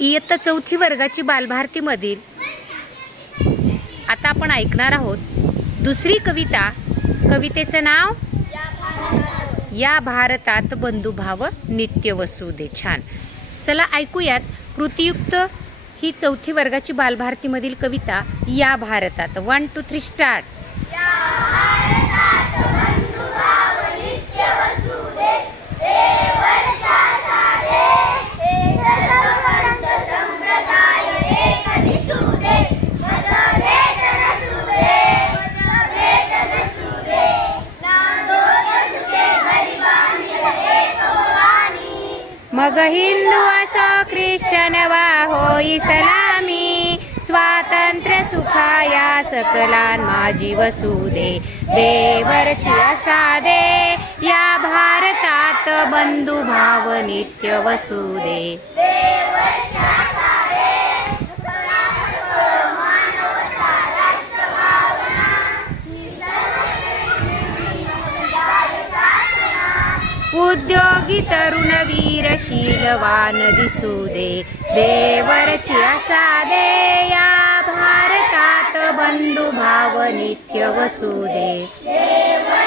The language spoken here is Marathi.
इयत्ता चौथी वर्गाची बालभारतीमधील आता आपण ऐकणार आहोत दुसरी कविता. कवितेचं नाव? या भारतात बंधुभाव नित्य वसुदे छान. चला ऐकूयात कृतियुक्त ही चौथी वर्गाची बालभारतीमधील कविता या भारतात. वन टू थ्री स्टार्ट मग हिंदू असो ख्रिश्चन वा हो सलामी स्वातंत्र्य सुखाया सकलान माझी वसुदे. देवरची असादे या भारतात बंधुभाव नित्य वसुदे. उद्योगी तरुण वीर शीलवान दिसू दे देवरची असा दे या भारतात बंधुभाव नित्य वसू दे